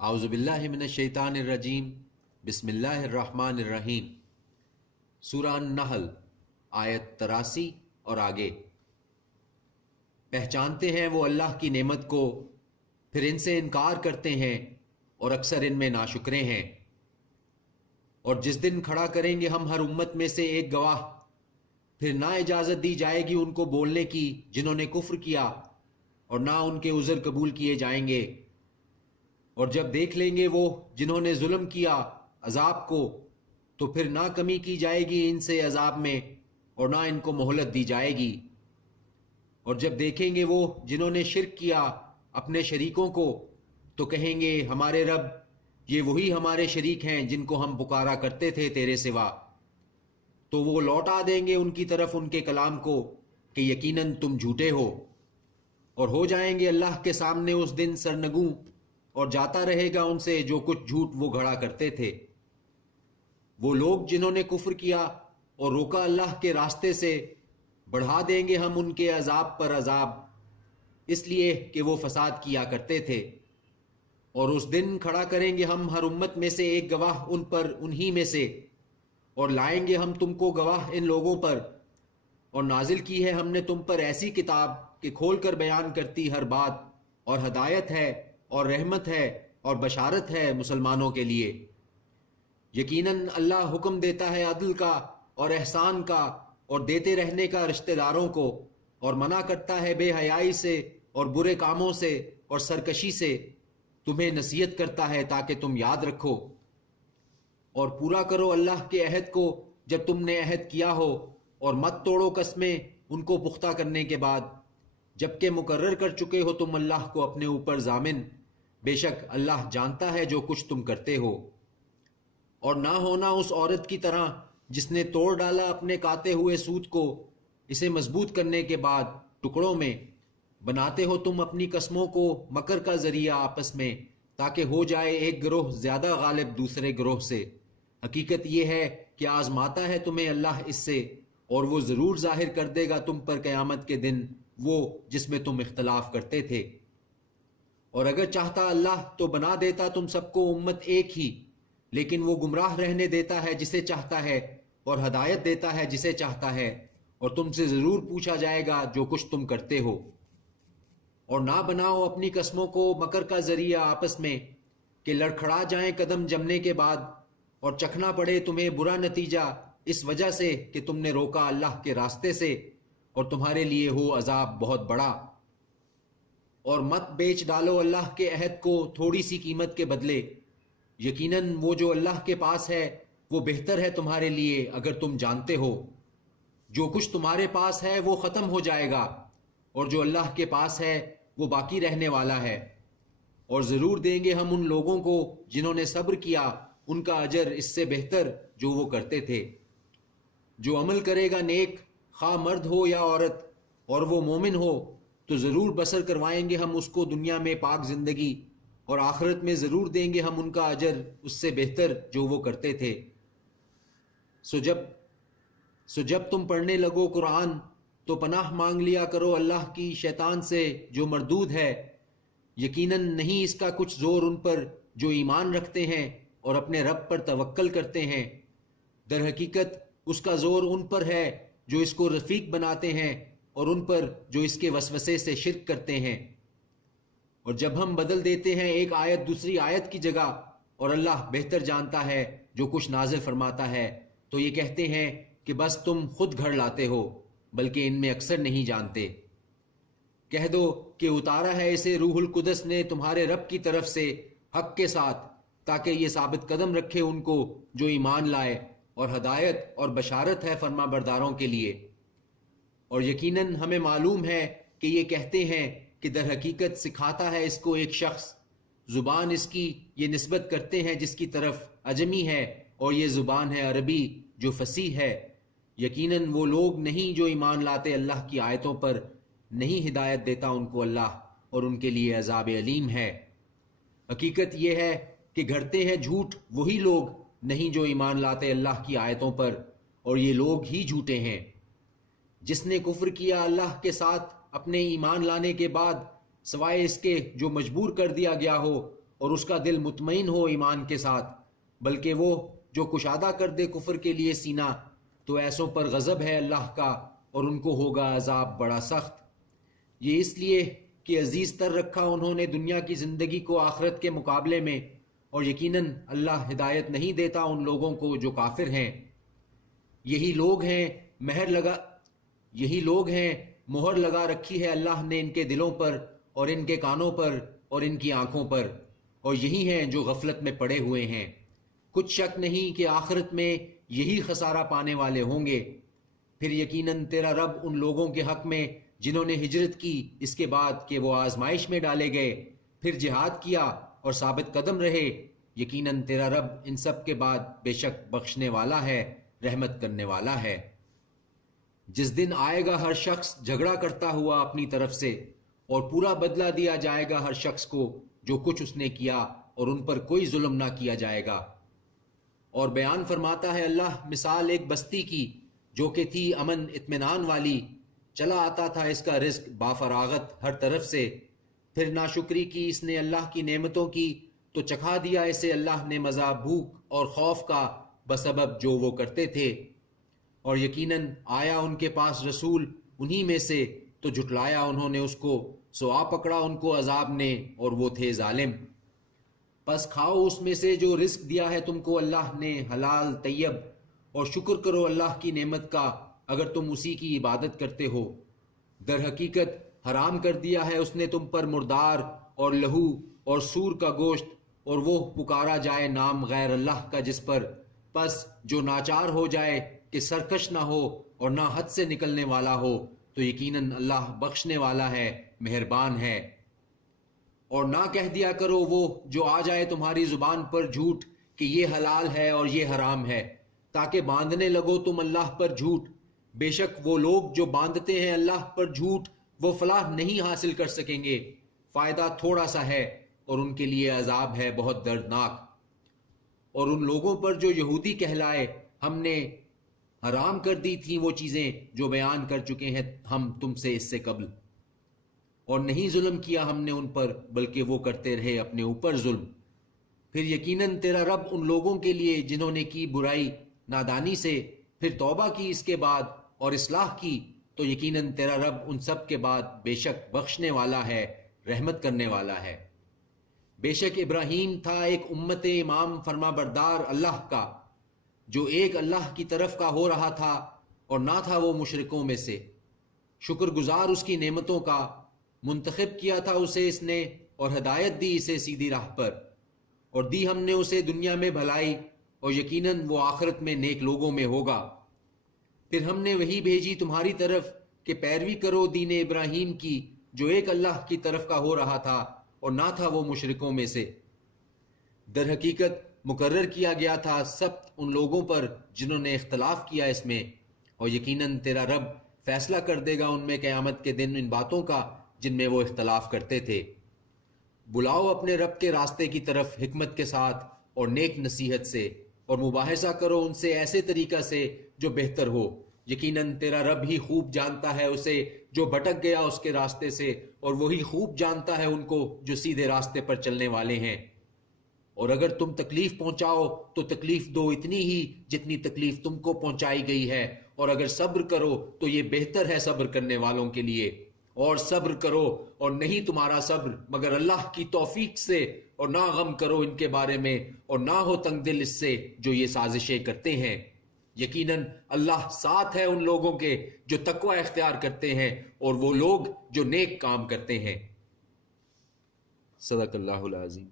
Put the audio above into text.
اعوذ باللہ من الشیطان الرجیم، بسم اللہ الرحمن الرحیم۔ سورہ النحل آیت 83 اور آگے۔ پہچانتے ہیں وہ اللہ کی نعمت کو، پھر ان سے انکار کرتے ہیں اور اکثر ان میں ناشکرے ہیں۔ اور جس دن کھڑا کریں گے ہم ہر امت میں سے ایک گواہ، پھر نہ اجازت دی جائے گی ان کو بولنے کی جنہوں نے کفر کیا، اور نہ ان کے عذر قبول کیے جائیں گے۔ اور جب دیکھ لیں گے وہ جنہوں نے ظلم کیا عذاب کو، تو پھر نہ کمی کی جائے گی ان سے عذاب میں، اور نہ ان کو مہلت دی جائے گی۔ اور جب دیکھیں گے وہ جنہوں نے شرک کیا اپنے شریکوں کو، تو کہیں گے ہمارے رب، یہ وہی ہمارے شریک ہیں جن کو ہم پکارا کرتے تھے تیرے سوا۔ تو وہ لوٹا دیں گے ان کی طرف ان کے کلام کو کہ یقیناً تم جھوٹے ہو، اور ہو جائیں گے اللہ کے سامنے اس دن سرنگوں، اور جاتا رہے گا ان سے جو کچھ جھوٹ وہ گھڑا کرتے تھے۔ وہ لوگ جنہوں نے کفر کیا اور روکا اللہ کے راستے سے، بڑھا دیں گے ہم ان کے عذاب پر عذاب، اس لیے کہ وہ فساد کیا کرتے تھے۔ اور اس دن کھڑا کریں گے ہم ہر امت میں سے ایک گواہ ان پر انہی میں سے، اور لائیں گے ہم تم کو گواہ ان لوگوں پر۔ اور نازل کی ہے ہم نے تم پر ایسی کتاب کہ کھول کر بیان کرتی ہر بات، اور ہدایت ہے اور رحمت ہے اور بشارت ہے مسلمانوں کے لیے۔ یقیناً اللہ حکم دیتا ہے عدل کا اور احسان کا اور دیتے رہنے کا رشتہ داروں کو، اور منع کرتا ہے بے حیائی سے اور برے کاموں سے اور سرکشی سے، تمہیں نصیحت کرتا ہے تاکہ تم یاد رکھو۔ اور پورا کرو اللہ کے عہد کو جب تم نے عہد کیا ہو، اور مت توڑو قسمیں ان کو پختہ کرنے کے بعد، جبکہ مقرر کر چکے ہو تم اللہ کو اپنے اوپر ضامن، بے شک اللہ جانتا ہے جو کچھ تم کرتے ہو۔ اور نہ ہونا اس عورت کی طرح جس نے توڑ ڈالا اپنے کاتے ہوئے سوت کو، اسے مضبوط کرنے کے بعد ٹکڑوں میں بناتے ہو تم اپنی قسموں کو مکر کا ذریعہ آپس میں، تاکہ ہو جائے ایک گروہ زیادہ غالب دوسرے گروہ سے۔ حقیقت یہ ہے کہ آزماتا ہے تمہیں اللہ اس سے، اور وہ ضرور ظاہر کر دے گا تم پر قیامت کے دن وہ جس میں تم اختلاف کرتے تھے۔ اور اگر چاہتا اللہ تو بنا دیتا تم سب کو امت ایک ہی، لیکن وہ گمراہ رہنے دیتا ہے جسے چاہتا ہے، اور ہدایت دیتا ہے جسے چاہتا ہے، اور تم سے ضرور پوچھا جائے گا جو کچھ تم کرتے ہو۔ اور نہ بناؤ اپنی قسموں کو مکر کا ذریعہ آپس میں، کہ لڑکھڑا جائیں قدم جمنے کے بعد، اور چکھنا پڑے تمہیں برا نتیجہ اس وجہ سے کہ تم نے روکا اللہ کے راستے سے، اور تمہارے لیے ہو عذاب بہت بڑا۔ اور مت بیچ ڈالو اللہ کے عہد کو تھوڑی سی قیمت کے بدلے، یقیناً وہ جو اللہ کے پاس ہے وہ بہتر ہے تمہارے لیے اگر تم جانتے ہو۔ جو کچھ تمہارے پاس ہے وہ ختم ہو جائے گا، اور جو اللہ کے پاس ہے وہ باقی رہنے والا ہے۔ اور ضرور دیں گے ہم ان لوگوں کو جنہوں نے صبر کیا ان کا اجر اس سے بہتر جو وہ کرتے تھے۔ جو عمل کرے گا نیک، خواہ مرد ہو یا عورت، اور وہ مومن ہو، تو ضرور بسر کروائیں گے ہم اس کو دنیا میں پاک زندگی، اور آخرت میں ضرور دیں گے ہم ان کا اجر اس سے بہتر جو وہ کرتے تھے۔ سو جب تم پڑھنے لگو قرآن تو پناہ مانگ لیا کرو اللہ کی شیطان سے جو مردود ہے۔ یقیناً نہیں اس کا کچھ زور ان پر جو ایمان رکھتے ہیں اور اپنے رب پر توکل کرتے ہیں، در حقیقت اس کا زور ان پر ہے جو اس کو رفیق بناتے ہیں، اور ان پر جو اس کے وسوسے سے شرک کرتے ہیں۔ اور جب ہم بدل دیتے ہیں ایک آیت دوسری آیت کی جگہ، اور اللہ بہتر جانتا ہے جو کچھ نازل فرماتا ہے، تو یہ کہتے ہیں کہ بس تم خود گھڑ لاتے ہو، بلکہ ان میں اکثر نہیں جانتے۔ کہہ دو کہ اتارا ہے اسے روح القدس نے تمہارے رب کی طرف سے حق کے ساتھ، تاکہ یہ ثابت قدم رکھے ان کو جو ایمان لائے، اور ہدایت اور بشارت ہے فرما برداروں کے لیے۔ اور یقیناً ہمیں معلوم ہے کہ یہ کہتے ہیں کہ در حقیقت سکھاتا ہے اس کو ایک شخص، زبان اس کی یہ نسبت کرتے ہیں جس کی طرف عجمی ہے، اور یہ زبان ہے عربی جو فصیح ہے۔ یقیناً وہ لوگ نہیں جو ایمان لاتے اللہ کی آیتوں پر، نہیں ہدایت دیتا ان کو اللہ، اور ان کے لیے عذاب علیم ہے۔ حقیقت یہ ہے کہ گھڑتے ہیں جھوٹ وہی لوگ نہیں جو ایمان لاتے اللہ کی آیتوں پر، اور یہ لوگ ہی جھوٹے ہیں۔ جس نے کفر کیا اللہ کے ساتھ اپنے ایمان لانے کے بعد، سوائے اس کے جو مجبور کر دیا گیا ہو، اور اس کا دل مطمئن ہو ایمان کے ساتھ، بلکہ وہ جو کشادہ کر دے کفر کے لیے سینہ، تو ایسوں پر غضب ہے اللہ کا اور ان کو ہوگا عذاب بڑا سخت۔ یہ اس لیے کہ عزیز تر رکھا انہوں نے دنیا کی زندگی کو آخرت کے مقابلے میں، اور یقیناً اللہ ہدایت نہیں دیتا ان لوگوں کو جو کافر ہیں۔ یہی لوگ ہیں مہر لگا رکھی ہے اللہ نے ان کے دلوں پر اور ان کے کانوں پر اور ان کی آنکھوں پر، اور یہی ہیں جو غفلت میں پڑے ہوئے ہیں۔ کچھ شک نہیں کہ آخرت میں یہی خسارہ پانے والے ہوں گے۔ پھر یقیناً تیرا رب ان لوگوں کے حق میں جنہوں نے ہجرت کی اس کے بعد کہ وہ آزمائش میں ڈالے گئے، پھر جہاد کیا اور ثابت قدم رہے، یقیناً تیرا رب ان سب کے بعد بے شک بخشنے والا ہے، رحمت کرنے والا ہے۔ جس دن آئے گا ہر شخص جھگڑا کرتا ہوا اپنی طرف سے، اور پورا بدلہ دیا جائے گا ہر شخص کو جو کچھ اس نے کیا، اور ان پر کوئی ظلم نہ کیا جائے گا۔ اور بیان فرماتا ہے اللہ مثال ایک بستی کی جو کہ تھی امن اطمینان والی، چلا آتا تھا اس کا رزق بافراغت ہر طرف سے، پھر ناشکری کی اس نے اللہ کی نعمتوں کی تو چکھا دیا اسے اللہ نے مزہ بھوک اور خوف کا بسبب جو وہ کرتے تھے۔ اور یقیناً آیا ان کے پاس رسول انہی میں سے تو جھٹلایا انہوں نے اس کو، سو آ پکڑا ان کو عذاب نے اور وہ تھے ظالم۔ پس کھاؤ اس میں سے جو رزق دیا ہے تم کو اللہ نے حلال طیب، اور شکر کرو اللہ کی نعمت کا اگر تم اسی کی عبادت کرتے ہو۔ در حقیقت حرام کر دیا ہے اس نے تم پر مردار اور لہو اور سور کا گوشت، اور وہ پکارا جائے نام غیر اللہ کا جس پر، پس جو ناچار ہو جائے کہ سرکش نہ ہو اور نہ حد سے نکلنے والا ہو، تو یقیناً اللہ بخشنے والا ہے، مہربان ہے۔ اور نہ کہہ دیا کرو وہ جو آ جائے تمہاری زبان پر جھوٹ کہ یہ حلال ہے اور یہ حرام ہے، تاکہ باندھنے لگو تم اللہ پر جھوٹ۔ بے شک وہ لوگ جو باندھتے ہیں اللہ پر جھوٹ وہ فلاح نہیں حاصل کر سکیں گے، فائدہ تھوڑا سا ہے اور ان کے لیے عذاب ہے بہت دردناک۔ اور ان لوگوں پر جو یہودی کہلائے ہم نے حرام کر دی تھیں وہ چیزیں جو بیان کر چکے ہیں ہم تم سے اس سے قبل، اور نہیں ظلم کیا ہم نے ان پر بلکہ وہ کرتے رہے اپنے اوپر ظلم۔ پھر یقیناً تیرا رب ان لوگوں کے لیے جنہوں نے کی برائی نادانی سے پھر توبہ کی اس کے بعد اور اصلاح کی، تو یقیناً تیرا رب ان سب کے بعد بے شک بخشنے والا ہے، رحمت کرنے والا ہے۔ بے شک ابراہیم تھا ایک امت امام فرما بردار اللہ کا، جو ایک اللہ کی طرف کا ہو رہا تھا اور نہ تھا وہ مشرکوں میں سے، شکر گزار اس کی نعمتوں کا، منتخب کیا تھا اسے اس نے اور ہدایت دی اسے سیدھی راہ پر، اور دی ہم نے اسے دنیا میں بھلائی اور یقیناً وہ آخرت میں نیک لوگوں میں ہوگا۔ پھر ہم نے وہی بھیجی تمہاری طرف کہ پیروی کرو دین ابراہیم کی جو ایک اللہ کی طرف کا ہو رہا تھا اور نہ تھا وہ مشرکوں میں سے۔ در حقیقت مقرر کیا گیا تھا سبت ان لوگوں پر جنہوں نے اختلاف کیا اس میں، اور یقیناً تیرا رب فیصلہ کر دے گا ان میں قیامت کے دن ان باتوں کا جن میں وہ اختلاف کرتے تھے۔ بلاؤ اپنے رب کے راستے کی طرف حکمت کے ساتھ اور نیک نصیحت سے، اور مباحثہ کرو ان سے ایسے طریقہ سے جو بہتر ہو، یقیناً تیرا رب ہی خوب جانتا ہے اسے جو بھٹک گیا اس کے راستے سے، اور وہی خوب جانتا ہے ان کو جو سیدھے راستے پر چلنے والے ہیں۔ اور اگر تم تکلیف پہنچاؤ تو تکلیف دو اتنی ہی جتنی تکلیف تم کو پہنچائی گئی ہے، اور اگر صبر کرو تو یہ بہتر ہے صبر کرنے والوں کے لیے۔ اور صبر کرو اور نہیں تمہارا صبر مگر اللہ کی توفیق سے، اور نہ غم کرو ان کے بارے میں اور نہ ہو تنگ دل اس سے جو یہ سازشیں کرتے ہیں۔ یقیناً اللہ ساتھ ہے ان لوگوں کے جو تقوی اختیار کرتے ہیں اور وہ لوگ جو نیک کام کرتے ہیں۔ صدق اللہ العظیم۔